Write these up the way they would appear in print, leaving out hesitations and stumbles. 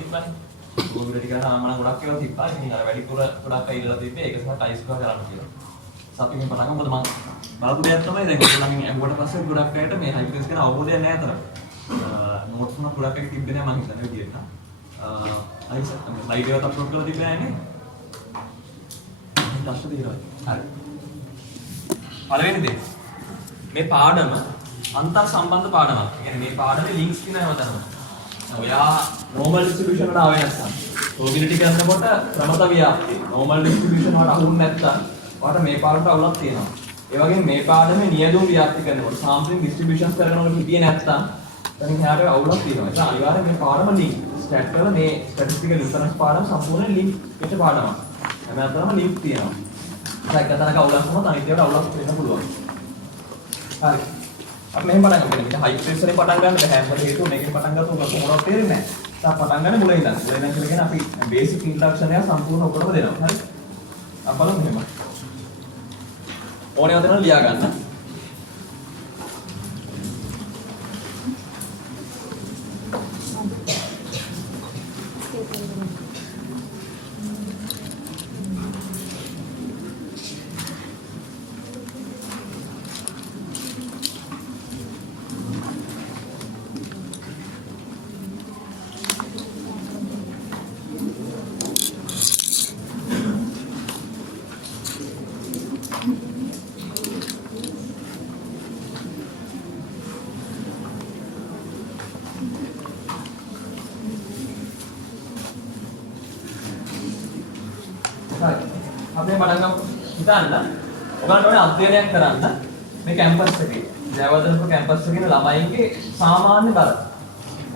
තිබ්බනේ. ගොඩට ටික ආමන ගොඩක් ඒවා තිබ්බා. ඉතින් අර වැඩිපුර ගොඩක් අයිලලා තිබ්බේ ඒක තමයි ටයිස් ගහ කරන්න කියලා. අපි මේ පටන් ගමු. මොකද මම බලපු දෙයක් තමයි දැන් ඔයගොල්ලන්ගෙන් ඇහුවට පස්සේ ගොඩක් අයට මේ හයිපිටන්ස් ගැන අවබෝධයක් නැහැ අතර. නෝට්ස් උන ගොඩක් එක තිබ්බේ නැහැ මම හිතන විදිහට. අයිස ස්ලයිඩ් එකත් අප්ලෝඩ් කරලා තිබ්බේ නැහැ නේ. දැන් තියෙනවා. හරි. පළවෙනි දේ. මේ පාඩම අන්තර් සම්බන්ධ පාඩමක්. ඒ කියන්නේ මේ පාඩමේ ලින්ක්ස් තියෙනවා හැමතැනම. ඔයා normal distribution වලට ආවේ නැත්නම් probability කරනකොට ක්‍රමත ව්‍යාප්තිය normal distribution වලට අහුන්නේ නැත්නම් ඔයාලට මේ පාඩමට අවුලක් තියෙනවා. ඒ වගේම මේ පාඩමේ නියදුම් ව්‍යාප්ති කරනකොට sampling distributions කරනකොට හිතියේ නැත්නම් දැන් එහාට අවුලක් තියෙනවා. ඒක අනිවාර්යයෙන් මේ පාඩම link stat වල මේ statistical inference පාඩම සම්පූර්ණ link වෙච්ච පාඩමක්. හැමතැනම link තියෙනවා. ඒක එකතැනක අවුලක් වුණොත් අනිත් ඒවාට අවුලක් වෙන්න පුළුවන්. හරි. අපි මෙහෙම පටන් ගමු. මේක හයිප්‍රෙස් වලින් පටන් ගන්න බෑ. මොකද හේතුව මේකෙන් පටන් ගත්තොත් ඔයාලට මොනවද තේරෙන්නේ නැහැ. තා පටන් ගන්න මුලින් ඉඳන්. මුලින් ඉඳන් කියන්නේ අපි බේසික් ඉන්ට්‍රොඩක්ෂන් එක සම්පූර්ණ ඔක්කොම දෙනවා. හරි. අපි බලමු මෙහෙම. ඕනේ වදන ලියා ගන්න. අපි පටන් ගමු. හිතන්න ඔයගොල්ලෝ ඕනේ අධ්‍යයනයක් කරන්න මේ කැම්පස් එකේ. ජයවර්ධනපුර කැම්පස් එකේ ඉන්න ළමයින්ගේ සාමාන්‍ය බර.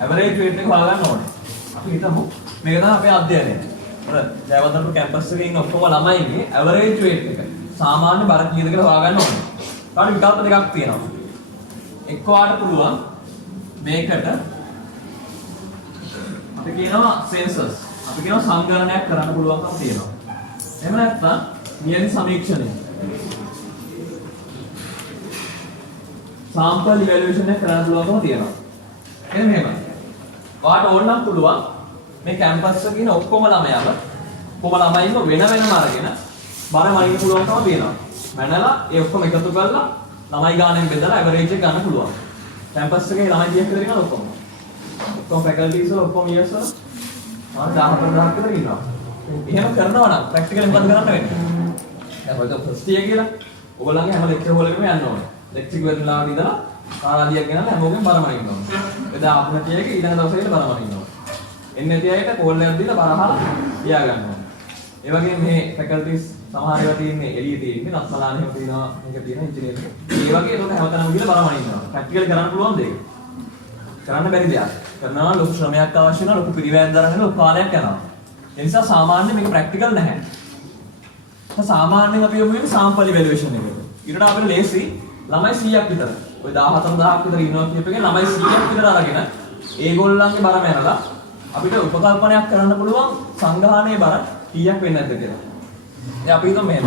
ඇවරේජ් වේට් එක හොයාගන්න ඕනේ. අපි හිතමු මේක තමයි අපේ අධ්‍යයනය. හරි. ජයවර්ධනපුර කැම්පස් එකේ ඉන්න ඔක්කොම ළමයින්ගේ ඇවරේජ් වේට් එක සාමාන්‍ය බර කීයද කියලා හොයාගන්න ඕනේ. කාට විකල්ප දෙකක් තියෙනවා. එක්ක වාට පුළුවන් මේකට අපි කියනවා සෙන්සස්. අපි කියනවා සංගණනයක් කරන්න පුළුවන්කම තියෙනවා. එහෙම නැත්නම් නියම සමීක්ෂණය. sample evaluation එක කරන්න පුළුවන්කම තියෙනවා. එහෙනම් මෙහෙම. ඔයාට ඕන නම් පුළුවන් මේ කැම්පස් එකේ ඉන්න ඔක්කොම ළමයාව කොහොම ළමයින්ව වෙන වෙනම අරගෙන බර වයින් පුළුවන්කම තියෙනවා. මැනලා ඒ ඔක්කොම එකතු කරලා ළමයි ගානෙන් බෙදලා ඇවරේජ් එක ගන්න පුළුවන්. කැම්පස් එකේ ළමයි 30ක් විතර ඉන්නවා ඔක්කොම. ඔක්කොම ෆැකල්ටිස් වල ඔක්කොම ඉයර්ස් වල 14000ක් විතර ඉන්නවා. එහෙම කරනවා නම් ප්‍රැක්ටිකලි මොකද කරන්න වෙන්නේ? දැන් ඔයක ෆස්ට් ඉයර් කියලා ඔයගොල්ලන්ගේ හැම ලෙක්චර් වලකම යන්න ඕනේ. ලෙක්චර් ඉවරලාට ඉඳලා කාලාදියක් ගෙනල්ලා හැමෝගෙම බරමන ඉන්න ඕනේ. එදා අපේ ටියේක ඊළඟ දවසේ ඉඳලා බරමන ඉන්න ඕනේ. එන්නේ නැති අයට කෝල් එකක් දීලා බරහලා තියා ගන්න ඕනේ. ඒ වගේම මේ ෆැකල්ටිස් සමහර ඒවා තියෙන්නේ එළියේ තියෙන්නේ නස්සලාන එහෙම තියෙනවා මේක තියෙන ඉංජිනේරින්. ඒ වගේ ඒකට හැමතැනම ගිහලා බරමන ඉන්නවා. ප්‍රැක්ටිකලි කරන්න පුළුවන් දෙයක්. කරන්න බැරි දෙයක්. කරනවා ලොකු ශ්‍රමයක් අවශ්‍ය වෙනවා ලොකු පිළිවෙලක් දරගෙන ලොකු කාලයක් යනවා. ඒ නිසා සාමාන්‍යයෙන් මේක ප්‍රැක්ටිකල් නැහැ. සාමාන්‍යයෙන් අපි යමු මේ sample evaluation එකට. ඊට අපිට ලේසි ළමයි 100ක් විතර. ඔය 14000ක් විතර ඉන්නවා කියප එකේ ළමයි 100ක් විතර අරගෙන ඒගොල්ලන්ගේ බර මැනලා අපිට උපකල්පනයක් කරන්න පුළුවන් සංගාහනයේ බර කීයක් වෙන්නේ නැද්ද කියලා. දැන් අපි හිතමු මෙහෙම.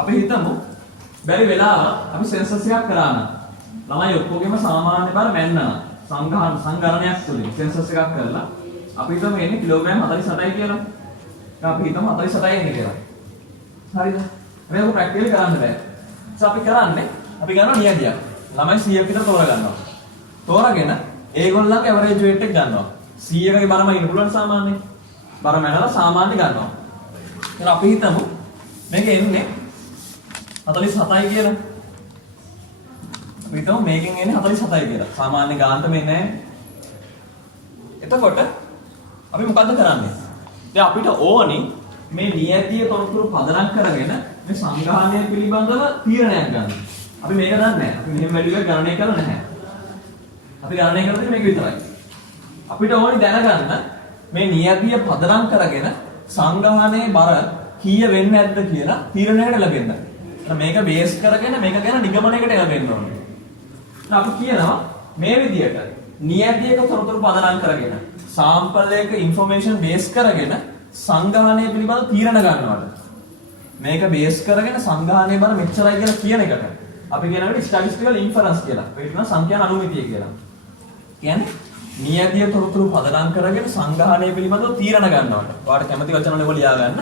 අපි හිතමු බැරි වෙලාව අපි සෙන්සස් එකක් කරා නම් ළමයි ඔක්කොගෙම සාමාන්‍ය බර මැන්නනවා. සංගණනයක් තුලින් සෙන්සස් එකක් කරලා අපි හිතමු එන්නේ කිලෝග්‍රෑම් 48යි කියලා. දැන් අපි හිතමු 48යි එන්නේ කියලා. හරිද? මේක ප්‍රැක්ටිකලි කරන්න බෑ. අපි කරන්නේ අපි ගන්නවා නියදියක්. ළමයි 100ක් විතර තෝරගන්නවා. තෝරාගෙන ඒගොල්ලන්ගේ ඇවරේජ් වේට් එක ගන්නවා. 100කගේ බරම ඉන්න පුළුවන් සාමාන්‍යයෙන්. බර මැනලා සාමාන්‍ය ගන්නවා. එහෙනම් අපි හිතමු මේක එන්නේ 47යි කියලා. අපි හිතමු මේකෙන් එන්නේ 47යි කියලා. සාමාන්‍ය ගානට මෙන්නේ නැහැ. එතකොට අපි මොකද්ද කරන්නේ? දැන් අපිට ඕනි මේ නියතිය තොරතුරු පදනම් කරගෙන මේ සංගාහනය පිළිබඳව තීරණයක් ගන්න. අපි මේක දන්නේ නැහැ. අපි මෙහෙම වැඩි එකක් ගණනය කරලා නැහැ. අපි ගණනය කරන්නේ මේක විතරයි. අපිට ඕනි දැනගන්න මේ නියතිය පදනම් කරගෙන සංගාහනයේ බර කීය වෙන්නේ නැද්ද කියලා තීරණයකට ලැබෙන්න. මේක බේස් කරගෙන මේක ගැන නිගමනයකට ලැබෙන්න ඕනේ. අපි කියනවා මේ විදියට නියතියක තොරතුරු පදනම් කරගෙන sample එක information base කරගෙන සංගාහනය පිළිබඳ තීරණ ගන්නවට මේක බේස් කරගෙන සංගාහනයේ බර මෙච්චරයි කියලා කියන එකට අපි කියනවා statistical inference කියලා. ඒක කියනවා සංඛ්‍යාන අනුමිතිය කියලා. කියන්නේ නියැදිය තොරතුරු පදනම් කරගෙන සංග්‍රහණය පිළිබඳව තීරණ ගන්නවට. ඔයාලට කැමති වචන වල ලියා ගන්න.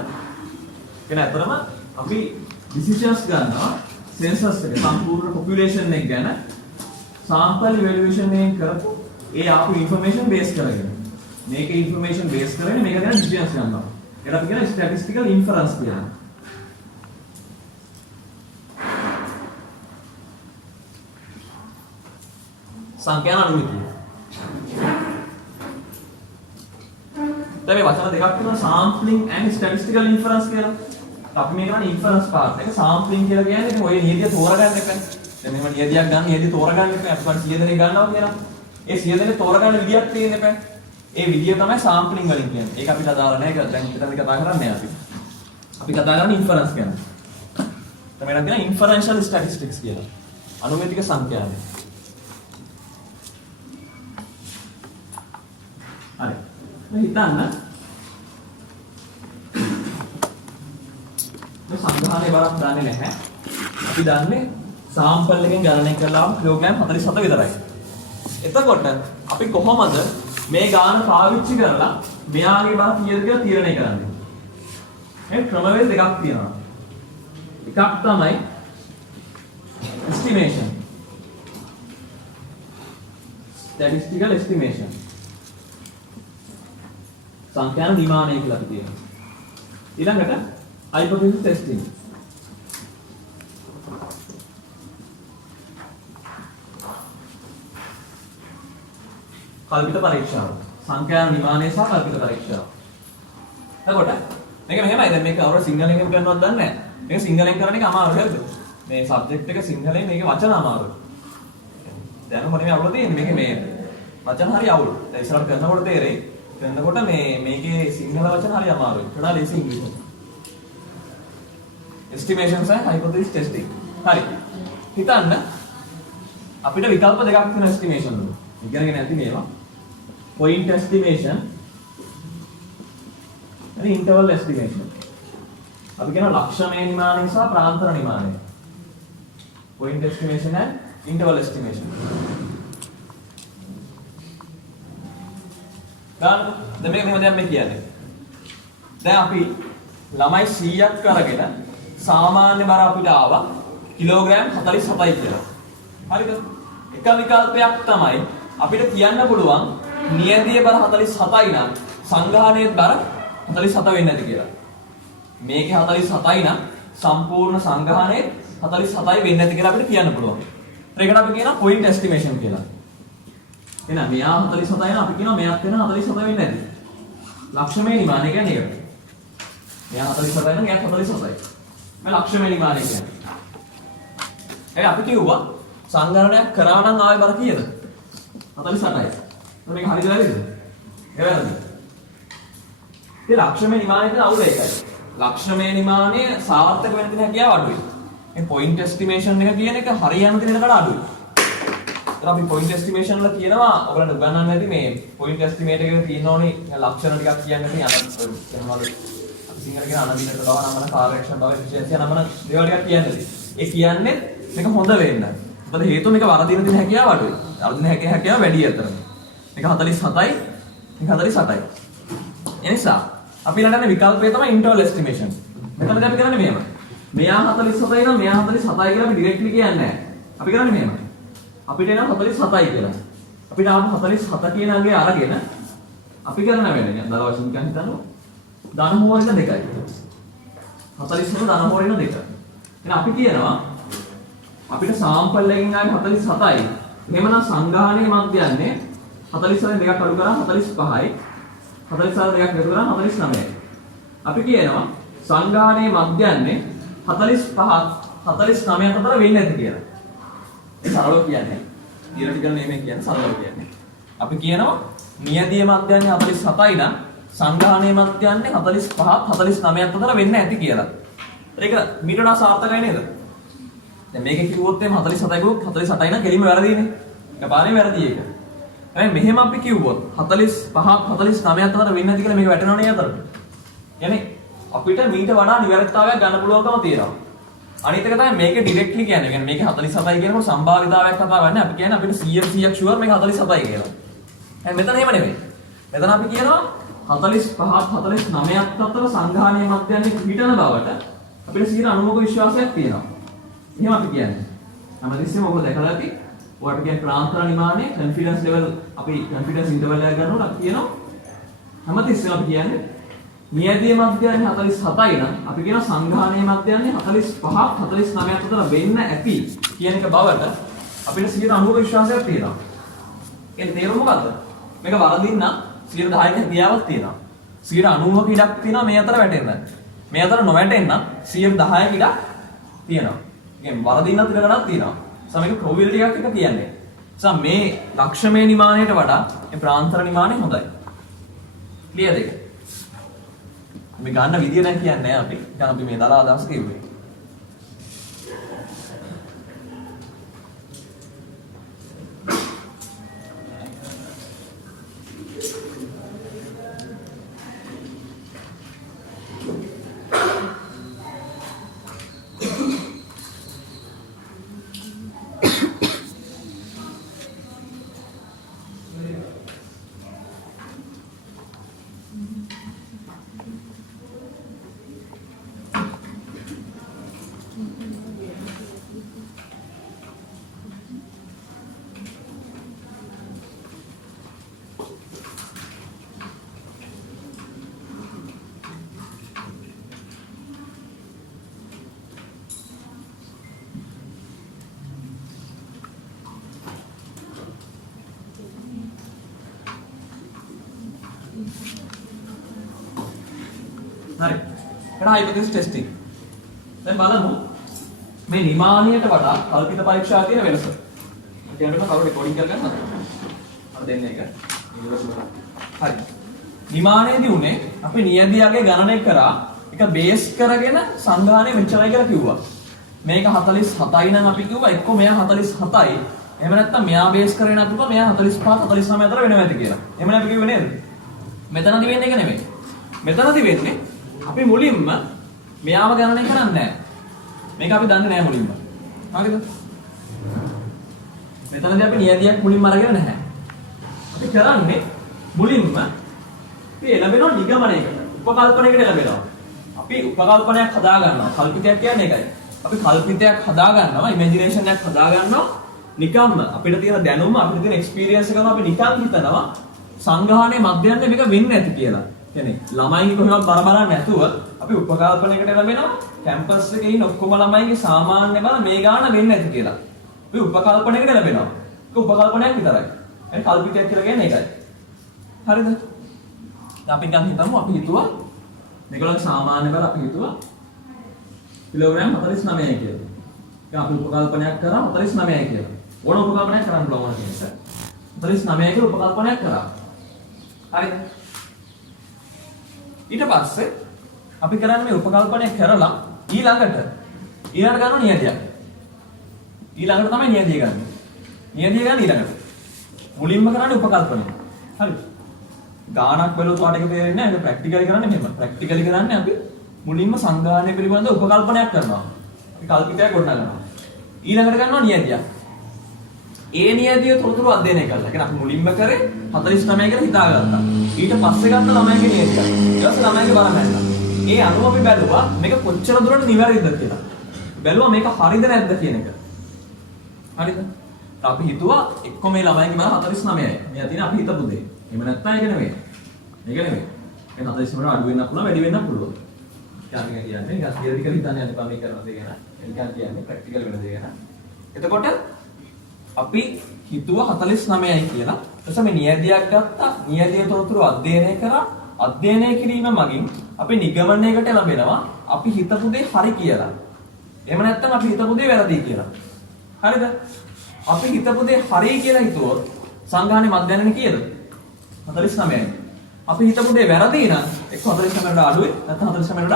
කියන අතරම අපි decisions ගන්නවා සෙන්සස් එක සම්පූර්ණ population එක ගැන sample evaluation එකෙන් කරපු ඒ ආපු information base කරගෙන. මේක information base කරගෙන මේක ගැන decisions ගන්නවා. ඒකට අපි කියන statistical inference කියලා. සංඛ්‍යා අනුමිතිය. දැන් මේ වචන දෙකක් තියෙනවා sampling and statistical inference කියලා. අපි මේ කරන්නේ inference part එක sampling කියලා කියන්නේ ඉතින් ඔය නියතිය තෝරගන්න එකනේ. දැන් මෙහෙම නියතියක් ගන්න නියතිය තෝරගන්න එක අපි 100 දෙනෙක් ගන්නවා කියලා. ඒ 100 දෙනෙක් තෝරගන්න විදියක් තියෙන්න එපා. ඒ විදිය තමයි sampling වලින් කියන්නේ. ඒක අපිට අදාළ නැහැ. ඒක දැන් පිටත් කතා කරන්නේ අපි. අපි කතා කරන්නේ inference ගැන. තමයි නම් කියන inferential statistics කියලා. අනුමිතික සංඛ්‍යාව. හරි. දැන් හිතන්න මේ සංග්‍රහණය බරක් දන්නේ නැහැ. අපි දන්නේ සාම්පල් එකෙන් ගණනය කළාම කිලෝග්‍රෑම් 47 විතරයි. එතකොට අපි කොහොමද මේ ගාන පාවිච්චි කරලා මෙයාගේ බර කීයද කියලා තීරණය කරන්නේ? මේ ක්‍රමවේද දෙකක් තියෙනවා. එකක් තමයි estimation. Statistical estimation. සංඛ්‍යාන නිමානය කියලා අපි කියනවා. ඊළඟට hypothesis testing. කල්පිත පරීක්ෂාව. සංඛ්‍යාන නිමානය සහ කල්පිත පරීක්ෂාව. එතකොට මේක මෙහෙමයි. දැන් මේක අවර සිංහලෙන් කරනවද දන්නේ නැහැ. මේක සිංහලෙන් කරන එක අමාරුයි හරිද? මේ සබ්ජෙක්ට් එක සිංහලෙන් මේකේ වචන අමාරුයි. දැනුම නෙමෙයි අවුල තියෙන්නේ. මේකේ මේ වචන හරි අවුල්. දැන් ඉස්සරහට කරනකොට තේරෙයි. කරනකොට මේකේ සිංහල වචන හරි අමාරුයි. වඩා ලේසි ඉංග්‍රීසි. Estimations and hypothesis testing. හරි. හිතන්න අපිට විකල්ප දෙකක් තියෙනවා estimation වල. ඉගෙනගෙන නැති මේවා. Point estimation and interval estimation. අපි කියනවා ලක්ෂණය නිමානය සහ ප්‍රාන්තර නිමානය. Point estimation and interval estimation. දැන් මේක මෙහෙම දැන් මේ කියන්නේ. දැන් අපි ළමයි 100ක් කරගෙන සාමාන්‍ය බර අපිට ආවා කිලෝග්‍රෑම් 47යි කියලා. හරිද? එක විකල්පයක් තමයි අපිට කියන්න පුළුවන් නියැදියේ බර 47යි නම් සංග්‍රහණයේ බර 47 වෙන්නේ නැති කියලා. මේකේ 47යි නම් සම්පූර්ණ සංග්‍රහණයේ 47යි වෙන්නේ නැති කියලා අපිට කියන්න පුළුවන්. ඒකට අපි කියනවා point estimation කියලා. එහෙනම් මෙයා 47යි නම් අපි කියනවා මෙයාත් වෙන 47 වෙන්නේ නැති. ලක්ෂමය නිමානය කියන්නේ ඒක. මෙයා 47යි නම් එයාත් 47යි. මේ ලක්ෂමය නිමානය කියන්නේ. අපි කිව්වා සංගණනයක් කරා නම් ආවේ බර කීයද? 48යි. මේක හරිද වැරදිද? ඒක වැරදි. ඒ ලක්ෂමය නිමානයේ අවුල ඒකයි. ලක්ෂමය නිමානය සාර්ථක වෙන්න තියෙන හැකියාව අඩුයි. මේ point estimation එක කියන එක හරියන දිනකට අඩුයි. ඒත් අපි point estimation වල කියනවා ඔයගලන්ට උගන්වන්න ඇති මේ point estimate එකේ තියෙන ඕනි ලක්ෂණ ටිකක් කියන්න තියෙන අපි සිංහල කියන අනබිනට බව නමන කාර්යක්ෂම බව efficiency නමන දේවල් ටිකක් කියන්නේ. ඒ කියන්නේ මේක හොඳ වෙන්න. මොකද හේතුව මේක වරදින දින හැකියාව අඩුයි. වරදින හැකියාව වැඩි අතර. මේක 47යි මේක 48යි. ඒ නිසා අපි ළඟ විකල්පය තමයි interval estimation. මෙතනදී අපි කරන්නේ මෙහෙම. මෙයා 47යි නම් මෙයා 47යි කියලා අපි ඩිරෙක්ට්ලි කියන්නේ නැහැ. අපි කරන්නේ මෙහෙම. අපිට එනවා 47යි කියලා. අපිට ආපු 47 කියන අංගය අරගෙන අපි කරන වෙන්නේ දල වශයෙන් නිකන් හිතනවා. ධන හෝරින 2යි. 47 ධන හෝරින 2. එහෙනම් අපි කියනවා අපිට සාම්පල් එකකින් ආවේ 47යි. එහෙමනම් සංග්‍රහණයේ මධ්‍යන්නේ 47න් දෙකක් අඩු කරා 45යි. 47 දෙකක් එකතු කරා 49යි. අපි කියනවා සංග්‍රහණයේ මධ්‍යන්නේ 45 49 අතර වෙන්නේ නැති කියලා. ඒ සරලව කියන්නේ. තියරිටිකල් නෙමෙයි කියන්නේ සරලව කියන්නේ. අපි කියනවා නියදියේ මධ්‍යන්නේ 47යි නම් සංග්‍රහණයේ මධ්‍යන්නේ 45 49 අතර වෙන්නේ නැති කියලා. ඒක මීට වඩා සාර්ථකයි නේද? දැන් මේකේ කිව්වොත් එහම 47යි කිව්වොත් 48යි නම් කෙලින්ම වැරදිනේ. එකපාරේ වැරදි ඒක. හැබැයි මෙහෙම අපි කිව්වොත් 45 49 අතර වෙන්නේ නැති කියලා මේක වැටෙනව නේද අතට? يعني අපිට මීට වඩා නිවැරදිතාවයක් ගන්න පුළුවන්කම තියෙනවා. අනිත් එක තමයි මේකේ ඩිරෙක්ට්ලි කියන්නේ. කියන්නේ මේකේ 47යි කියනකොට සම්භාවිතාවයක් කතා කරන්නේ. අපි කියන්නේ අපිට 100% ෂුවර් මේක 47යි කියලා. මෙතන එහෙම නෙමෙයි. මෙතන අපි කියනවා 45ත් 49ත් අතර සංඝානීය මධ්‍යන්නේ පිටන බවට අපිට 90ක විශ්වාසයක් තියෙනවා. එහෙම අපි කියන්නේ. හැමතිස්සෙම ඔබ දැකලා ඇති. ඔයාලට කියන ප්‍රාන්තර නිමානයේ කොන්ෆිඩන්ස් ලෙවල් අපි කොන්ෆිඩන්ස් ඉන්ටර්වල් එකක් ගන්නකොට අපි කියනවා හැමතිස්සෙම අපි කියන්නේ නියැදිය මධ්‍යන්නේ 47යි නම් අපි කියනවා සංඝානීය මධ්‍යන්නේ 45ත් 49ත් අතර වෙන්න ඇති කියන එක බවට අපිට 90ක විශ්වාසයක් තියෙනවා. ඒ තේරුම මොකද්ද? මේක වරදින්න 10ක හැකියාවක් තියෙනවා. 90ක ඉඩක් තියෙනවා මේ අතර වැටෙන්න. මේ අතර නොවැටෙන්න 10ක ඉඩක් තියෙනවා. කියන්නේ වරදින්නත් ඉඩ ගන්නක් තියෙනවා. සමහරවිට ප්‍රොබැබිලිටි එකක් එක කියන්නේ. මේ ලක්ෂමය නිමානයට වඩා මේ ප්‍රාන්තර නිමානය හොඳයි. ක්ලියර්ද ඒක? මේ ගන්න විදිය දැන් කියන්නේ අපි. දැන් අපි මේ දලා අදහස් කිව්වේ. හරි. එහෙනම් හයිපොතෙසිස් ටෙස්ටිං. දැන් බලමු මේ නිමානියට වඩා කල්පිත පරීක්ෂා තියෙන වෙනස. අපි යන්න කවුරු රෙකෝඩින් කරගන්නද? අර දෙන්නේ එක. හරි. නිමානයේදී උනේ අපි නියදියාගේ ගණනය කරා එක බේස් කරගෙන සංගාණය මෙච්චරයි කියලා කිව්වා. මේක 47යි නම් අපි කිව්වා එක්ක මෙයා 47යි. එහෙම නැත්නම් මෙයා බේස් කරගෙන අපි කිව්වා මෙයා 45 49 අතර වෙනවා ඇති කියලා. එහෙම අපි කිව්වේ නේද? මෙතනදී වෙන්නේ ඒක නෙමෙයි. මෙතනදී වෙන්නේ අපි මුලින්ම මෙයාව ගණනය කරන්නේ නැහැ. මේක අපි දන්නේ නැහැ මුලින්ම. හරිද? මෙතනදී අපි නියදියක් මුලින්ම අරගෙන නැහැ. අපි කරන්නේ මුලින්ම අපි එළඹෙන නිගමනයකට, උපකල්පනයකට එළඹෙනවා. අපි උපකල්පනයක් හදා ගන්නවා. කල්පිතයක් කියන්නේ ඒකයි. අපි කල්පිතයක් හදා ගන්නවා, ඉමේජිනේෂන් එකක් හදා ගන්නවා. නිකම්ම අපිට තියෙන දැනුම, අපිට තියෙන එක්ස්පීරියන්ස් එක අපි නිකන් හිතනවා සංගාහනයේ මැදයන්නේ මේක වෙන්නේ නැති කියලා. කියන්නේ ළමයින්ගේ කොහොමවත් බර බලන්නේ නැතුව අපි උපකල්පනයකට ලැබෙනවා කැම්පස් එකේ ඉන්න ඔක්කොම ළමයින්ගේ සාමාන්‍ය බල මේ ගාන වෙන්නේ නැති කියලා. අපි උපකල්පනයකට ලැබෙනවා. ඒක උපකල්පනයක් විතරයි. يعني කල්පිතයක් කියලා කියන්නේ ඒකයි. හරිද? දැන් අපි නිකන් හිතමු අපි හිතුවා මේගොල්ලෝ සාමාන්‍ය බල අපි හිතුවා කිලෝග්‍රෑම් 49යි කියලා. ඒක අපි උපකල්පනයක් කරා 49යි කියලා. ඕන උපකල්පනයක් කරන්න පුළුවන් කෙනෙක්. 49යි කියලා උපකල්පනයක් කරා. හරිද? ඊට පස්සේ අපි කරන්නේ මේ උපකල්පනය කරලා ඊළඟට ගන්නවා නියදියක්. ඊළඟට තමයි නියදිය ගන්න. නියදිය ගන්න ඊළඟට. මුලින්ම කරන්නේ උපකල්පනය. හරිද? ගානක් බැලුවොත් ඔයාලට ඒක තේරෙන්නේ නැහැ. ඒක ප්‍රැක්ටිකලි කරන්නේ මෙහෙම. ප්‍රැක්ටිකලි කරන්නේ අපි මුලින්ම සංගාහනය පිළිබඳ උපකල්පනයක් කරනවා. අපි කල්පිතයක් ගොඩනගනවා. ඊළඟට ගන්නවා නියදියක්. ඒ නියදිය තොරතුරු අධ්‍යයනය කළා. කියන්නේ අපි මුලින්ම කරේ 49 කියලා හිතාගත්තා. ඊට පස්සේ ගත්ත ළමයිගේ නියදිය. ඊට පස්සේ ළමයිගේ බලන්න නැත්නම්. ඒ අනුව අපි බැලුවා මේක කොච්චර දුරට නිවැරදිද කියලා. බැලුවා මේක හරිද නැද්ද කියන එක. හරිද? අපි හිතුවා එක්ක මේ ළමයිගේ බල 49යි. මෙයා තියෙන අපි හිතපු දේ. එහෙම නැත්නම් ඒක නෙමෙයි. මේක නෙමෙයි. මේ 49 අඩු වෙන්නත් පුළුවන් වැඩි වෙන්නත් පුළුවන්. කියන්නේ නිකන් තියරිටිකල් හිතන්න යන්න එපා මේ කරන දේ ගැන. නිකන් කියන්නේ ප්‍රැක්ටිකල් වෙන දේ ගැන. එතකොට අපි හිතුවා 49යි කියලා. ඊට පස්සේ නියදියක් ගත්තා. නියදිය තොරතුරු අධ්‍යයනය කරා. අධ්‍යයනය කිරීම මගින් අපි නිගමනයකට ලැබෙනවා අපි හිතපු දේ හරි කියලා. එහෙම නැත්නම් අපි හිතපු දේ වැරදි කියලා. හරිද? අපි හිතපු දේ හරි කියලා හිතුවොත් සංගාහනේ මධ්‍යයන්නේ කීයද? 49යි. අපි හිතපු දේ වැරදි නම් එක්ක 49ට අඩුයි නැත්නම් 49ට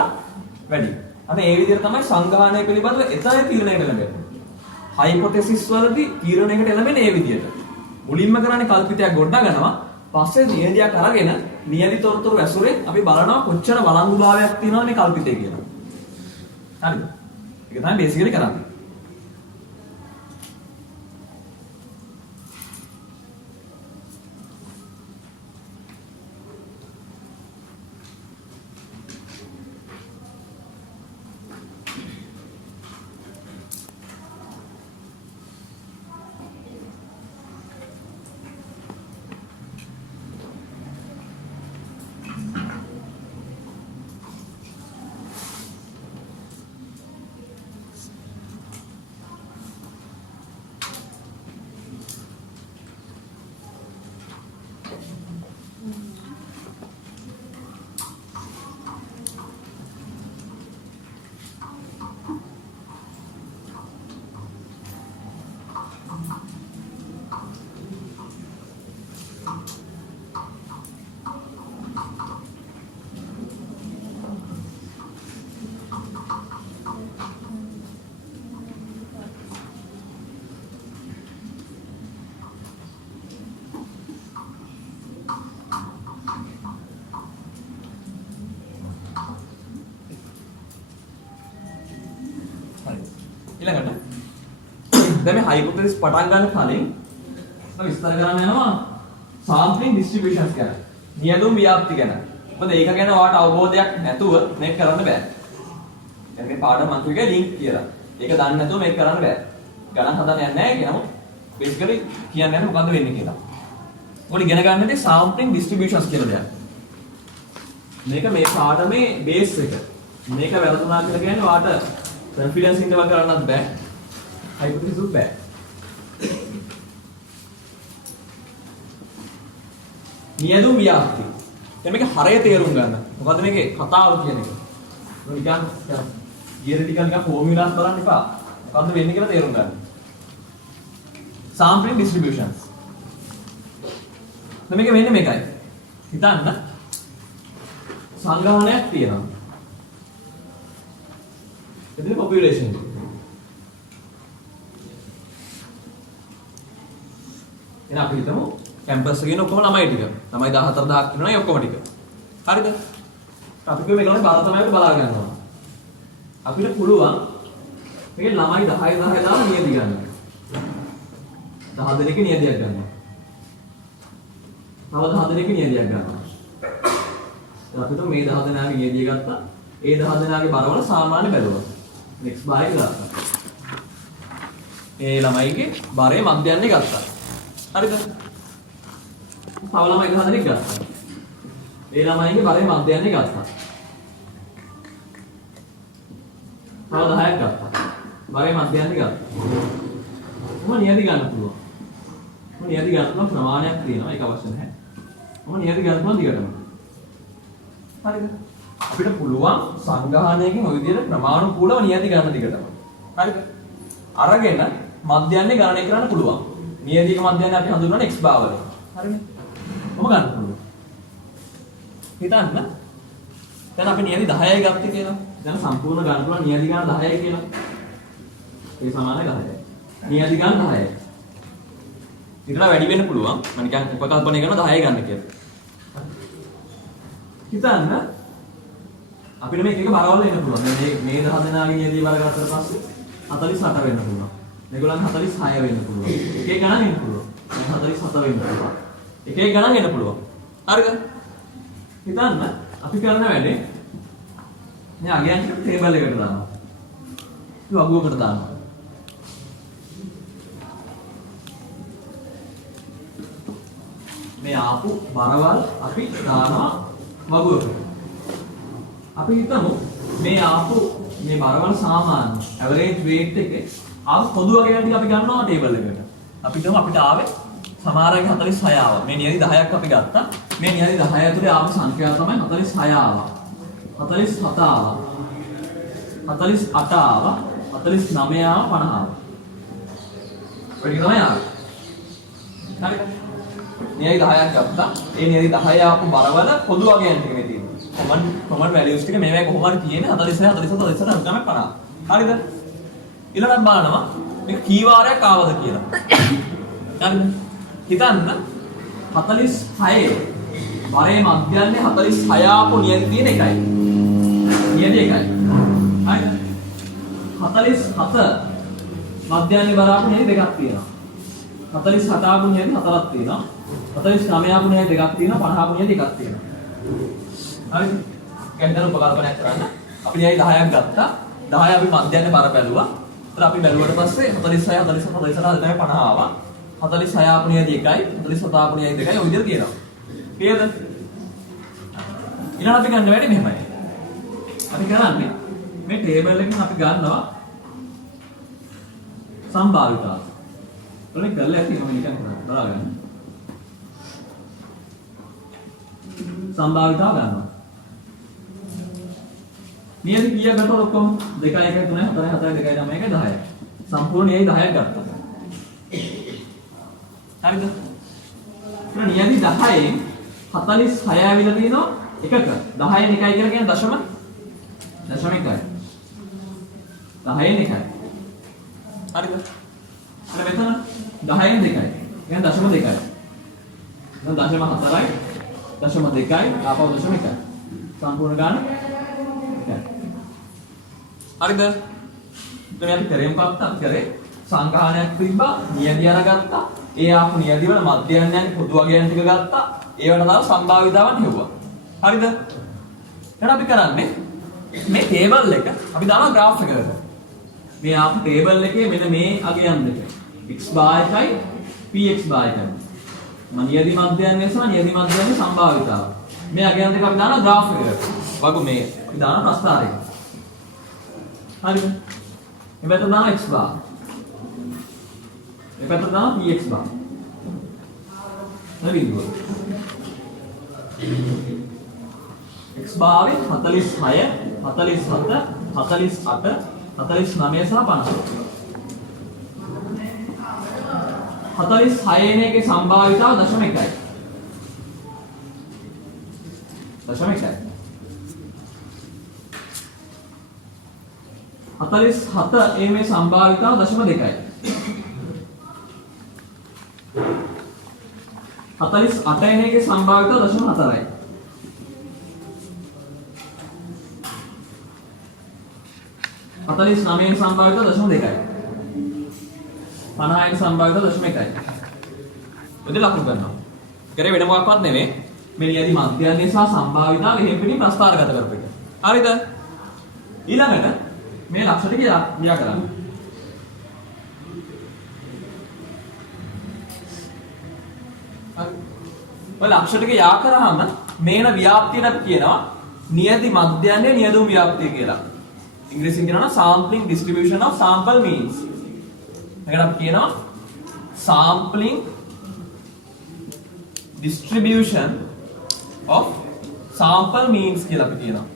වැඩි. අන්න ඒ විදිහට තමයි සංගාහනය පිළිබඳව එතන තීරණයකට ලැබෙන්නේ. හයිපොතෙසිස් වලදී තීරණයකට එළඹෙන්නේ මේ විදිහට. මුලින්ම කරන්නේ කල්පිතයක් ගොඩනගනවා. පස්සේ නියදියක් අරගෙන නියදි තොරතුරු ඇසුරේ අපි බලනවා කොච්චර වළංගුභාවයක් තියෙනවද මේ කල්පිතේ කියලා. හරිද? ඒක තමයි බේසිකලි කරන්නේ. ඊළඟට දැන් මේ හයිපොතෙසිස් පටන් ගන්න කලින් අපි විස්තර කරන්න යනවා සාම්ප්ලින් ඩිස්ට්‍රිබියුෂන්ස් ගැන. නියදුම් ව්‍යාප්ති ගැන. මොකද ඒක ගැන ඔයාලට අවබෝධයක් නැතුව මේක කරන්න බෑ. දැන් මේ පාඩම මම කිව්වේ ලින්ක් කියලා. ඒක දන්නේ නැතුව මේක කරන්න බෑ. ගණන් හදන්න යන්නේ නැහැ කියනම බේසිකලි කියන්නේ මොකද්ද වෙන්නේ කියලා. ඔයාලා ඉගෙන ගන්න දේ සාම්ප්ලින් ඩිස්ට්‍රිබියුෂන්ස් කියලා දෙයක්. මේක මේ පාඩමේ බේස් එක. මේක වැරදුනා කියලා කියන්නේ ඔයාලට කොන්ෆිඩන්ස් ඉන්ටර්වල් කරන්නත් බෑ. හයිපොතෙසිස් බෑ. නියදුම් ව්‍යාප්ති. දැන් මේක හරය තේරුම් ගන්න. මොකද්ද මේකේ කතාව කියන එක. නිකන් තියරිටිකල් නිකන් ෆෝමියුලාස් බලන්න එපා. මොකද්ද වෙන්නේ කියලා තේරුම් ගන්න. sampling distributions. දැන් මේක වෙන්නේ මේකයි. හිතන්න සංග්‍රහණයක් තියෙනවා. එතන population. එහෙනම් අපි හිතමු කැම්පස් එකේ ඉන්න ඔක්කොම ළමයි ටික. ළමයි 14000ක් ඉන්නවා ඒ ඔක්කොම ටික. හරිද? අපි කිව්ව මේගොල්ලෝ බාර තමයි අපි බලා ගන්නවා. අපිට පුළුවන් මේකේ ළමයි 10 දාලා නියදි ගන්න. 10 දෙනෙක්ගේ නියදියක් ගන්නවා. තව 10 දෙනෙක්ගේ නියදියක් ගන්නවා. දැන් අපිට මේ 10 දෙනාගේ නියදිය ගත්තා. ඒ 10 දෙනාගේ බරවල සාමාන්‍ය බැලුවා. next bar එක ගත්තා. ඒ ළමයිගේ බරේ මධ්‍යන්නේ ගත්තා. හරිද? තව ළමයි 10 දෙනෙක් ගත්තා. ඒ ළමයිගේ බරේ මධ්‍යන්නේ ගත්තා. තව 10ක් ගත්තා. බරේ මධ්‍යන්නේ ගත්තා. මොන නියදි ගන්න පුළුවන්. මොන නියදි ගන්න පුළුවන් ප්‍රමාණයක් තියෙනවා ඒක අවශ්‍ය නැහැ. මොන නියදි ගන්න පුළුවන් දිගටම. හරිද? අපිට පුළුවන් සංගාහනයකින් ওই විදිහට ප්‍රමාණිකූලව නියදි ගන්න දිගටම. හරිද? අරගෙන මධ්‍යන්නේ ගණනය කරන්න පුළුවන්. නියදික මධ්‍යන්නේ අපි හඳුන්වන්නේ x බාර වලින්. හරිනේ? කොහොම ගන්න පුළුවන්? හිතන්න. දැන් අපි නියදි 10යි ගත්තේ කියලා. දැන් සම්පූර්ණ ගන්න පුළුවන් නියදි ගන්න 10යි කියලා. ඒ සමාන 10යි. නියදි ගන්න 10යි. ඊටලා වැඩි වෙන්න පුළුවන්. මම නිකන් උපකල්පනය කරනවා 10යි ගන්න කියලා. හිතන්න අපිට මේක එක බරවල එන්න පුළුවන්. මේ 10 දෙනාගේ නියදි බර ගත්තට පස්සේ 48 වෙන්න පුළුවන්. මේගොල්ලන් 46 වෙන්න පුළුවන්. එක එක ගණන් එන්න පුළුවන්. 47 වෙන්න පුළුවන්. එක එක ගණන් එන්න පුළුවන්. හරිද? හිතන්න අපි කරන වැඩේ මේ අගයන් ටික ටේබල් එකට දානවා. ඒක වගුවකට දානවා. මේ ආපු බරවල් අපි දානවා වගුවකට. අපි හිතමු මේ ආපු මේ බරවල් සාමාන්‍ය ඇවරේජ් weight එකේ ආපු පොදු වගයන් ටික අපි ගන්නවා ටේබල් එකට. අපි හිතමු අපිට ආවේ සමහරගේ 46 ආවා. මේ නියදි 10ක් අපි ගත්තා. මේ නියදි 10 ඇතුලේ ආපු සංඛ්‍යාව තමයි 46 ආවා. 47 ආවා. 48 ආවා. 49 ආවා 50 ආවා. ඔය ටික තමයි ආවේ. හරිද? නියදි 10ක් ගත්තා. ඒ නියදි 10 ආපු බරවල පොදු වගයන් ටික මේ තියෙනවා. කොමන් වැලියුස් ටික මේවයි කොහොමද තියෙන්නේ 46 47 47 ගාමක් 50. හරිද? ඊළඟට බලනවා මේක කී වාරයක් ආවද කියලා. හරිද? හිතන්න 46 බරේ මධ්‍යන්නේ 46 ආපු නියදි තියෙන එකයි. නියදි එකයි. හරිද? 47 මධ්‍යන්නේ බර ආපු නියදි දෙකක් තියෙනවා. 47 ආපු නියදි හතරක් තියෙනවා. 49 ආපු නියදි දෙකක් තියෙනවා. 50 ආපු නියදි එකක් තියෙනවා. හරිද? ගැන්දර උපකල්පනයක් කරන්න. අපි නියදි 10ක් ගත්තා. 10 අපි මධ්‍යන්නේ බර බැලුවා. ඊට අපි බැලුවට පස්සේ 46 47 47 තමයි 50 ආවා. 46 ආපු නියදි 1යි 47 ආපු නියදි 2යි ඔය විදිහට කියනවා. ක්ලියර්ද? ඊළඟ අපි ගන්න වැඩි මෙහෙමයි. අපි කරන්නේ මේ ටේබල් එකෙන් අපි ගන්නවා සම්භාවිතාව. ඔලේ කරලා ඇති මම නිකන් බලාගන්න. සම්භාවිතාව ගන්නවා. නියදි කීයක් ගත්තොත් ඔක්කොම 2 1 3 4 4 2 9 1 10යි. සම්පූර්ණ නියදි 10ක් ගත්තා. හරිද? නියදි 10න් 46 ඇවිල්ලා තියෙනවා එකක. 10න් 1යි කියලා කියන්නේ දශම 1යි. 10න් 1යි. හරිද? අර මෙතන 10න් 2යි. කියන්නේ දශම 2යි. දැන් දශම 4යි. දශම 2යි. ආපහු දශම 1යි. සම්පූර්ණ ගාන 1යි. හරිද? එතන අපි කරේ මොකක්ද? අපි කරේ සංඝාණයක් තිබ්බා, නියදි අරගත්තා. ඒ ආපු නියදි වල මධ්‍යයන්යන් පොදු වගයන් ටික ගත්තා. ඒවට තමයි සම්භාවිතාවන් හෙව්වා. හරිද? එහෙනම් අපි කරන්නේ මේ ටේබල් එක අපි දානවා graph එකකට. මේ ආපු ටේබල් එකේ මෙන්න මේ අගයන් දෙක. x bar එකයි px bar එකයි. නියදි මධ්‍යයන්ය සහ නියදි මධ්‍යයන්ගේ සම්භාවිතාව. මේ අගයන් දෙක අපි දානවා graph එකකට. වගු මේ අපි දානවා ප්‍රස්ථාරයක. හරිද? මේ පැත්ත දානවා x bar. මේ පැත්ත දානවා px bar. හරිද? x bar 46 47 48 49 සහ 50. 46 එකේ සම්භාවිතාව 0.1යි. 0.1යි. 47 මේ සම්භාවිතාව 0.2යි. 48 එකේ සම්භාවිතාව 0.4යි. 49 සම්භාවිතාව 0.2යි. 50 සම්භාවිතාව 0.1යි. ඔද ලකුණු කරනවා. කරේ වෙන මොකක්වත් නෙමෙයි. මේ නියදි මධ්‍යයන්ය සහ සම්භාවිතාව එහෙම් පිටින් ප්‍රස්ථාරගත කරපු එක. හරිද? ඊළඟට මේ ලක්ෂ ටික යා කරන්න. හරි. ඔය ලක්ෂ ටික යා කරාම මේන ව්‍යාප්තියට අපි කියනවා නියදි මධ්‍යයන්ය නියදුම් ව්‍යාප්තිය කියලා. ඉංග්‍රීසියෙන් කියනවා sampling distribution of sample means. මේකට අපි කියනවා sampling distribution of sample means කියලා අපි කියනවා.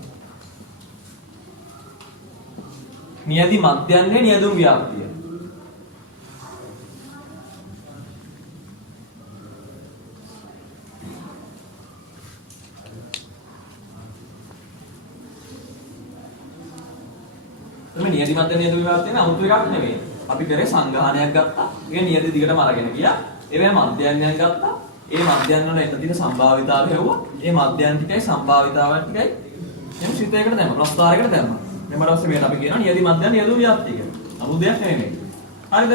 නියදි මධ්‍යයන්ය නියදුම් ව්‍යාප්තිය. මේ නියදි මධ්‍යයන්ය නියදුම් ව්‍යාප්තිය නේ අමුතු එකක් නෙවෙයි. අපි කරේ සංඝාණයක් ගත්තා. ඒ නියදි දිගටම අරගෙන ගියා. ඒවැ මධ්‍යයන්යන් ගත්තා. ඒ මධ්‍යයන් වල එක දින සම්භාවිතාව හෙව්වා. ඒ මධ්‍යයන් ටිකයි සම්භාවිතාවන් ටිකයි එම් සිතයකට දැම්මා. ප්‍රස්ථාරයකට දැම්මා. මෙමඩ ඔස්සේ මේකට අපි කියනවා නියදි මධ්‍යයන් නියදුම් ව්‍යාප්තිය කියලා. අමුතු දෙයක් නෙවෙයි මේක. හරිද?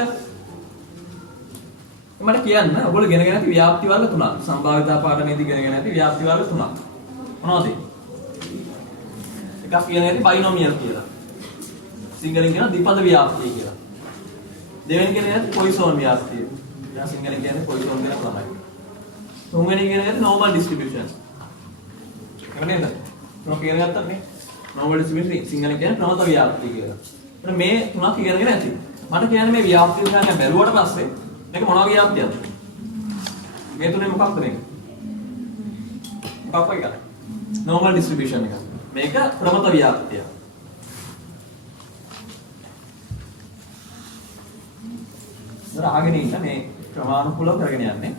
මට කියන්න ඔයගොල්ලෝ ඉගෙනගෙන ඇති ව්‍යාප්ති වර්ග තුනක්. සම්භාවිතා පාඩමේදී ඉගෙනගෙන ඇති ව්‍යාප්ති වර්ග තුනක්. මොනවද? එකක් කියන ඇති බයිනෝමියල් කියලා. සිංහලෙන් කියන ද්විපද ව්‍යාප්තිය කියලා. දෙවෙනි කියන ඇති පොයිසෝන් ව්‍යාප්තිය. දැන් සිංහලෙන් කියන්නේ පොයිසෝන් කියන තමයි. තුන්වෙනි කියන ඇති නෝමල් ඩිස්ට්‍රිබියුෂන්. එහෙම නේද? තුනක් ඉගෙන ගත්තා නේ. නෝමල් ඩිස්ට්‍රිබියුෂන් සිංහලෙන් කියන්නේ ප්‍රමත ව්‍යාප්තිය කියලා. එහෙනම් මේ තුනක් ඉගෙනගෙන ඇති. මට කියන්නේ මේ ව්‍යාප්තිය විශ්ලේෂණය බැලුවට පස්සේ මේක මොනවා ව්‍යාප්තියක්ද? මේ තුනේ මොකක්ද මේක? මොකක් වගේ කරන්නේ? නෝමල් ඩිස්ට්‍රිබියුෂන් එක. මේක ප්‍රමත ව්‍යාප්තිය. ආගෙන ඉන්න මේ ක්‍රමානුකූලව කරගෙන යන්නේ.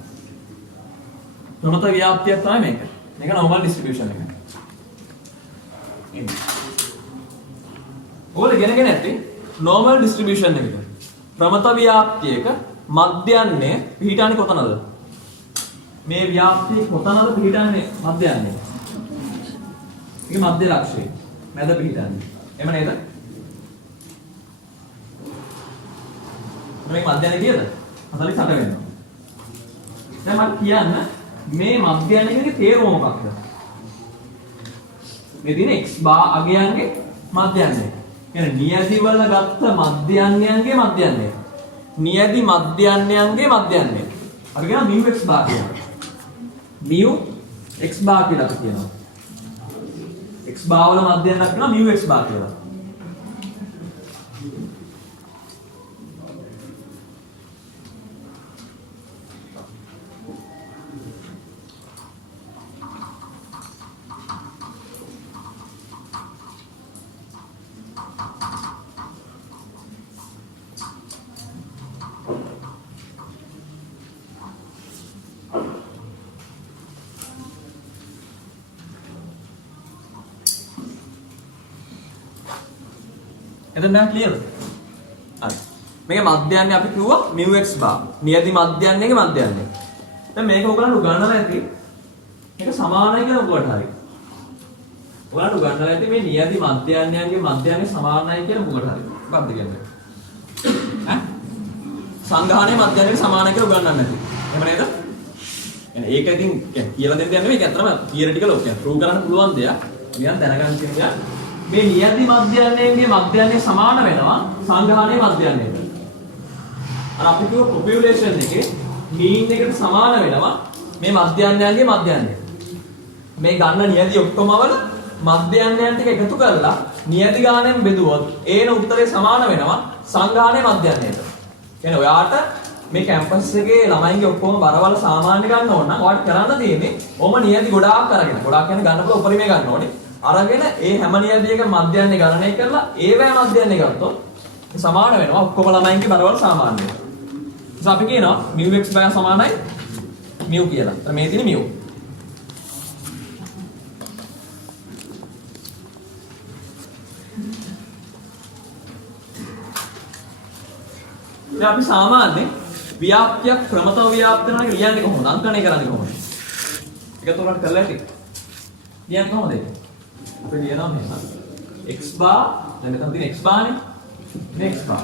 ප්‍රමත ව්‍යාප්තිය තමයි මේක. මේක නෝමල් ඩිස්ට්‍රිබියුෂන් එක. ඔයගොල්ලෝ ඉගෙනගෙන ඇති නෝමල් ඩිස්ට්‍රිබියුෂන් එකක ප්‍රමත ව්‍යාප්තියක මධ්‍යයන්ය පිහිටන්නේ කොතනද? මේ ව්‍යාප්තිය කොතනද පිහිටන්නේ මධ්‍යයන්ය? ඒක මධ්‍ය ලක්ෂය. මැද පිහිටන්නේ. එහෙම නේද? මේ මධ්‍යයන්ය කීයද? 48 වෙනවා. දැන් මට කියන්න මේ මධ්‍යයන්යගේ තේරුම මොකක්ද? මේ දින x bar අගයන්ගේ මධ්‍යයන්ය. කියන්නේ නියදි වල ගත්ත මධ්‍යයන්යන්ගේ මධ්‍යයන්ය. නියදි මධ්‍යයන්යන්ගේ මධ්‍යයන්ය. අපි කියනවා mu x bar කියලා. mu x bar කියලා අපි කියනවා. x bar වල මධ්‍යයන්යක් කියනවා mu x bar කියලා. එතන දැන් ක්ලියර්ද? හරි. මේක මධ්‍යයන්ය අපි කිව්වා mu x bar. නියදි මධ්‍යයන්යගේ මධ්‍යයන්ය. දැන් මේක ඔයගලන්ට උගන්වලා ඇති. මේක සමානයි කියලා ඔයගලට හරි. ඔයගලන්ට උගන්වලා ඇති මේ නියදි මධ්‍යයන්යන්ගේ මධ්‍යයන්ය සමානයි කියලා ඔයගලට හරි. මොකක්ද කියන්නේ? ඈ සංඝාණය මධ්‍යයනයට සමානයි කියලා උගන්වන්න නැති. එහෙම නේද? එහෙනම් ඒක ඉතින් කියලා දෙන්න දෙයක් නෙවෙයි. ඒක ඇත්තම තියරිටිකල් ඔක් කියන්නේ ප්‍රූව් කරන්න පුළුවන් දෙයක්. නිකන් දැනගන්න කියන දෙයක්. මේ නියති මධ්‍යයනයේ මධ්‍යයනය සමාන වෙනවා සංඝාණය මධ්‍යයනයට. අර අපි කියව පොපියුලේෂන් එකේ මීන් එකට සමාන වෙනවා මේ මධ්‍යයනයන්ගේ මධ්‍යයනය. මේ ගන්න නියති ඔක්කොම වල මධ්‍යයනයන් ටික එකතු කරලා නියති ගාණයෙන් බෙදුවොත් ඒන උත්තරේ සමාන වෙනවා සංඝාණය මධ්‍යයනයට. කියන්නේ ඔයාට මේ කැම්පස් එකේ ළමයින්ගේ ඔක්කොම බරවල සාමාන්‍ය ගන්න ඕන නම් ඔයාලට කරන්න තියෙන්නේ ඔම නියති ගොඩාක් අරගෙන. ගොඩාක් කියන්නේ ගන්න පුළුවන් උපරිමය ගන්න ඕනේ. අරගෙන ඒ හැම නියතියක මධ්‍යයන්ය ගණනය කරලා ඒවැය මධ්‍යයන්ය ගත්තොත් සමාන වෙනවා ඔක්කොම ළමයින්ගේ බරවල සාමාන්‍යය. නිසා අපි කියනවා μx සමානයි μ කියලා. එතන මේ තියෙන්නේ μ. දැන් අපි සාමාන්‍යයෙන් ව්‍යාප්තියක් ක්‍රමතව ව්‍යාප්ති වෙනවා කියලා ලියන්නේ කොහොමද? අංකණය කරන්නේ කොහොමද? ඒක තෝරන්න කරලා ඇති. ලියන්නේ කොහොමද ඒක? අපි ලියනවා මෙහෙම. x bar දැන් මෙතන තියෙන x bar නේ. මේ x bar.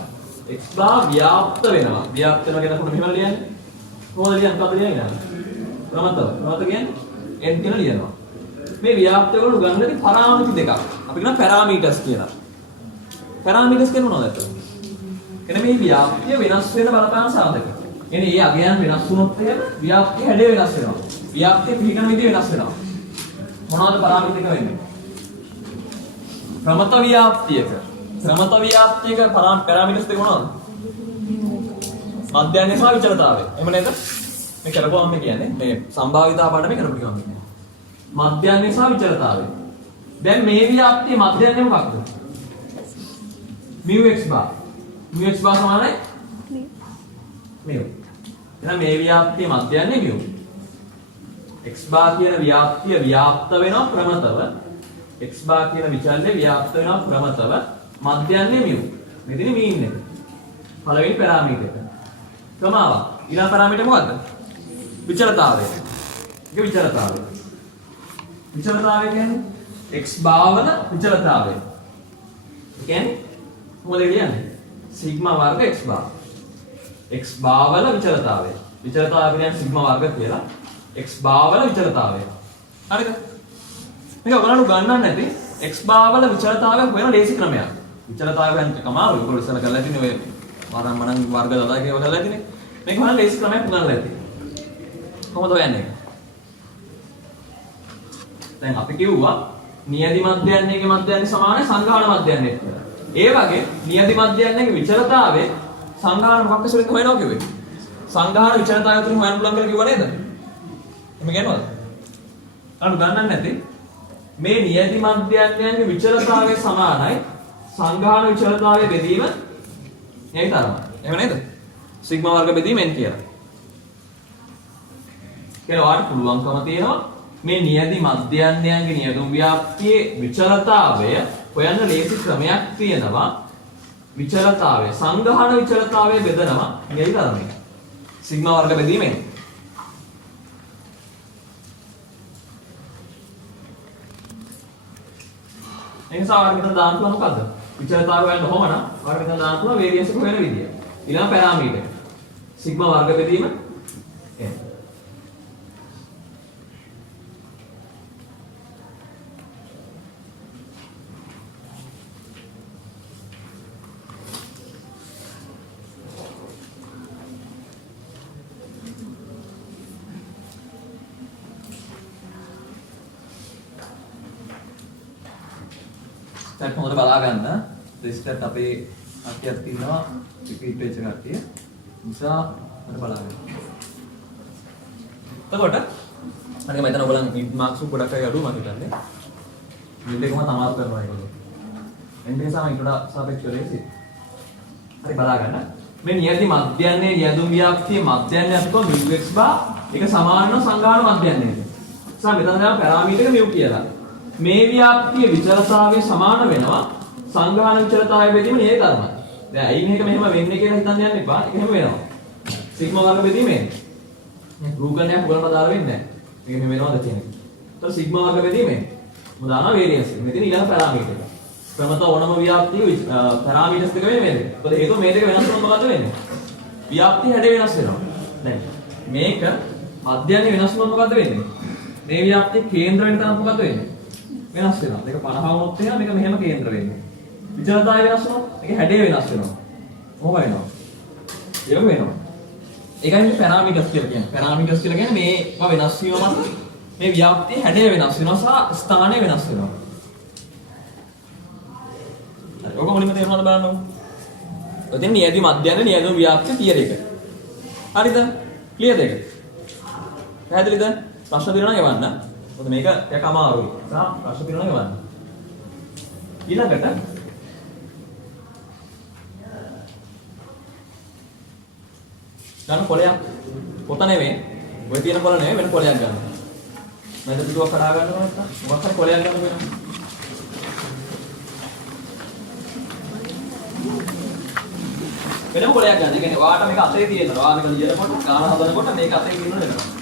x bar ව්‍යාප්ත වෙනවා. ව්‍යාප්ත වෙනවා කියනකොට මෙහෙම ලියන්නේ. කොහොමද ලියන්නේ? අපිට ලියන්නේ. ක්‍රමතව. ක්‍රමතව කියන්නේ n කියලා ලියනවා. මේ ව්‍යාප්ත වල උගන්වන්නේ පරාමිති දෙකක්. අපි කියනවා පැරාමීටර්ස් කියලා. පැරාමීටර්ස් කියන්නේ මොනවද? එන මේ ව්‍යාප්තිය වෙනස් වෙන බලපාන සාධක. එනේ මේ අගයන් වෙනස් වුණොත් එහෙම ව්‍යාප්තිය හැඩය වෙනස් වෙනවා. ව්‍යාප්තිය පිළිගන්න විදිය වෙනස් වෙනවා. මොනවද පරාමිතික වෙන්නේ? ක්‍රමත ව්‍යාප්තියක පැරාමීටර්ස් දෙක මොනවද? මධ්‍යයන්‍ය සහ විචලතාවය. එහෙම නේද? මේ කරපුවාම කියන්නේ මේ සම්භාවිතා පාඩමේ කරපු ටිකම කියන්නේ. මධ්‍යයන්‍ය සහ විචලතාවය. දැන් මේ ව්‍යාප්තිය මධ්‍යයන්‍ය මොකක්ද? μx bar. μx bar සමානයි μ. එහෙනම් මේ ව්‍යාප්තිය මධ්‍යයන්‍ය μ. x bar කියන ව්‍යාප්තිය ව්‍යාප්ත වෙනවා ක්‍රමතව. x bar කියන විචලනය ව්‍යාප්ත වෙනවා ක්‍රමතව මධ්‍යයන්‍ය μ. මෙතන මීන් එක. පළවෙනි පැරාමීටර් එක. ක්‍රමාවක්. ඊළඟ පැරාමීටර් මොකද්ද? විචලතාවය. ඒක විචලතාවය. විචලතාවය කියන්නේ x bar වල විචලතාවය. කියන්නේ මොකද කියන්නේ? සිග්මා වර්ග x bar. x bar වල විචලතාවය. විචලතාවය කියන්නේ සිග්මා වර්ග කියලා. x bar වල විචලතාවය. හරිද? මේක ඔයගොල්ලෝ ගන්නන්න නැති x bar වල විචලතාවය හොයන ලේසි ක්‍රමයක්. විචලතාවය කියන්නේ කමාරු. ඔයගොල්ලෝ ඉස්සෙල්ලා කරලා තියෙන්නේ ඔය වරම් මනම් වර්ග දදා කියලා කරලා තියෙන්නේ. මේක හොයන ලේසි ක්‍රමයක් උගන්වලා ඇති. කොහොමද හොයන්නේ? දැන් අපි කිව්වා නියති මධ්‍යයන්යේගේ මධ්‍යයන්ය සමානයි සංඝාණ මධ්‍යයන්යට කියලා. ඒ වගේ නියති මධ්‍යයන්යේගේ විචලතාවය සංඝාණ මොකක් ඇසුරින් හොයනවා කිව්වේ? සංඝාණ විචලතාවය තුලින් හොයන්න පුළුවන් කියලා කිව්වා නේද? එහෙම කියනවද? අනු ගන්නන්න නැති මේ නියති මධ්‍යයන්යන්ගේ විචලතාවය සමානයි සංඝාණ විචලතාවයේ බෙදීම එයි තරමයි. එහෙම නේද? සිග්මා වර්ග බෙදීම n කියලා. කියලා වාට පුළුවන්කම තියෙනවා මේ නියති මධ්‍යයන්යන්ගේ නියතුම් ව්‍යාප්තියේ විචලතාවය හොයන්න ලේසි ක්‍රමයක් තියෙනවා. විචලතාවය සංඝාණ විචලතාවය බෙදනවා එයි තරමයි. සිග්මා වර්ග බෙදීමෙන්. එනිසා වර්ග මෙතන දාන්න පුළුවන් මොකද්ද? විචලතාවය හොයන්න කොහොමද? වර්ග මෙතන දාන්න පුළුවන් වේරියන්ස් එක හොයන විදිය. ඊළඟ පැරාමීටර්. සිග්මා වර්ග බෙදීම n. දැන් හොඳට බලා ගන්න. රිස්ටර්ට් අපේ අක්කියක් තියෙනවා රිපීට් පේජ් එකක් තියෙන. නිසා හොඳට බලා ගන්න. එතකොට අනික මම හිතන ඔයගොල්ලන් මිඩ් මාක්ස් ගොඩක් අය අඩු මම හිතන්නේ. මිඩ් එකම තමාරු කරනවා ඒගොල්ලෝ. එන්න නිසා ඊට වඩා සාපේක්ෂව ලේසි. හරි බලා ගන්න. මේ නියති මධ්‍යයන්යේ යදුම් ව්‍යාප්තියේ මධ්‍යයන්ය අපිට μx බා ඒක සමාන සංඝාණ මධ්‍යයන්යේද. නිසා මෙතන ගන්න පැරාමීටර් එක μ කියලා. මේ ව්‍යාප්තිය විචලතාවය සමාන වෙනවා සංඝාණ විචලතාවය බෙදීම නේ ධර්මයි. දැන් අයින් එක මෙහෙම වෙන්නේ කියලා හිතන්න යන්න එපා. ඒක එහෙම වෙනවා. සිග්මා වර්ග බෙදීමෙන්. මේ රූකණයක් උගලම දාලා වෙන්නේ නැහැ. මේක මෙහෙම වෙනවද කියන එක. ඒතර සිග්මා වර්ග බෙදීමෙන්. මොකද දානවා වේරියන්ස් එක. මෙතන ඊළඟ පැරාමීටර් එක. ප්‍රමත ඕනම ව්‍යාප්තිය පැරාමීටර්ස් දෙක වෙන්නේ. මොකද හේතුව මේ දෙක වෙනස් වුණොත් මොකද වෙන්නේ? ව්‍යාප්තිය හැඩය වෙනස් වෙනවා. දැන් මේක මධ්‍යන්නේ වෙනස් වුණොත් මොකද වෙන්නේ? මේ ව්‍යාප්තිය කේන්ද්‍ර වෙන තරම් මොකද වෙන්නේ? වෙනස් වෙනවා. මේක 50 වුණොත් එහෙනම් මේක මෙහෙම කේන්ද්‍ර වෙන්නේ. විචලතාවය වෙනස් වුණොත් මේක හැඩය වෙනස් වෙනවා. කොහොම වෙනවා? ඒක වෙනවා. ඒකයි පැරාමීටර්ස් කියලා කියන්නේ. පැරාමීටර්ස් කියලා කියන්නේ මේවා වෙනස් වීම මත මේ ව්‍යාප්තිය හැඩය වෙනස් වෙනවා සහ ස්ථානය වෙනස් වෙනවා. හරි. ඔක මුලින්ම තේරුණාද බලන්න. ඔතෙන් නියැදි මධ්‍යන නියැදි ව්‍යාප්තිය තියර එක. හරිද? ක්ලියර්ද ඒක? පැහැදිලිද? ප්‍රශ්න දිනන යවන්න. මොකද මේක ටිකක් අමාරුයි. සහ ප්‍රශ්න දිනන යවන්න. ඊළඟට ගන්න කොලයක්. පොත නෙමෙයි. ඔය තියෙන කොල නෙමෙයි වෙන කොලයක් ගන්න. මම පිටුවක් කඩා ගන්නවා නැත්නම් මොකක් හරි කොලයක් ගන්න වෙනවා. වෙනම කොලයක් ගන්න. ඒ කියන්නේ ඔයාට මේක අතේ තියෙනවා. ඔයා මේක ලියනකොට ගාන හදනකොට මේක අතේ තියෙන්න වෙනවා.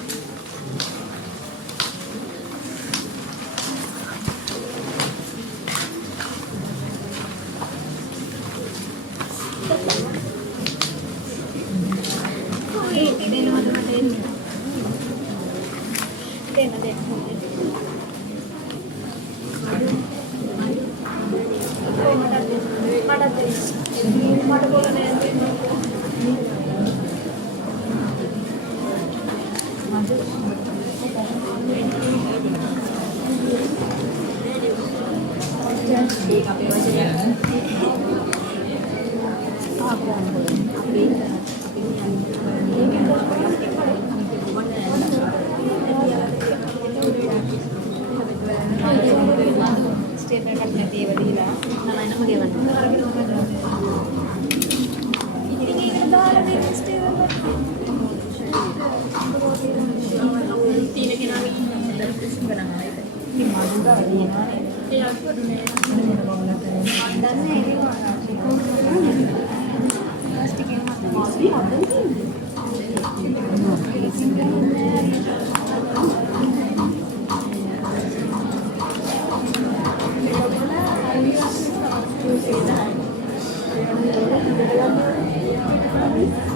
Thank you.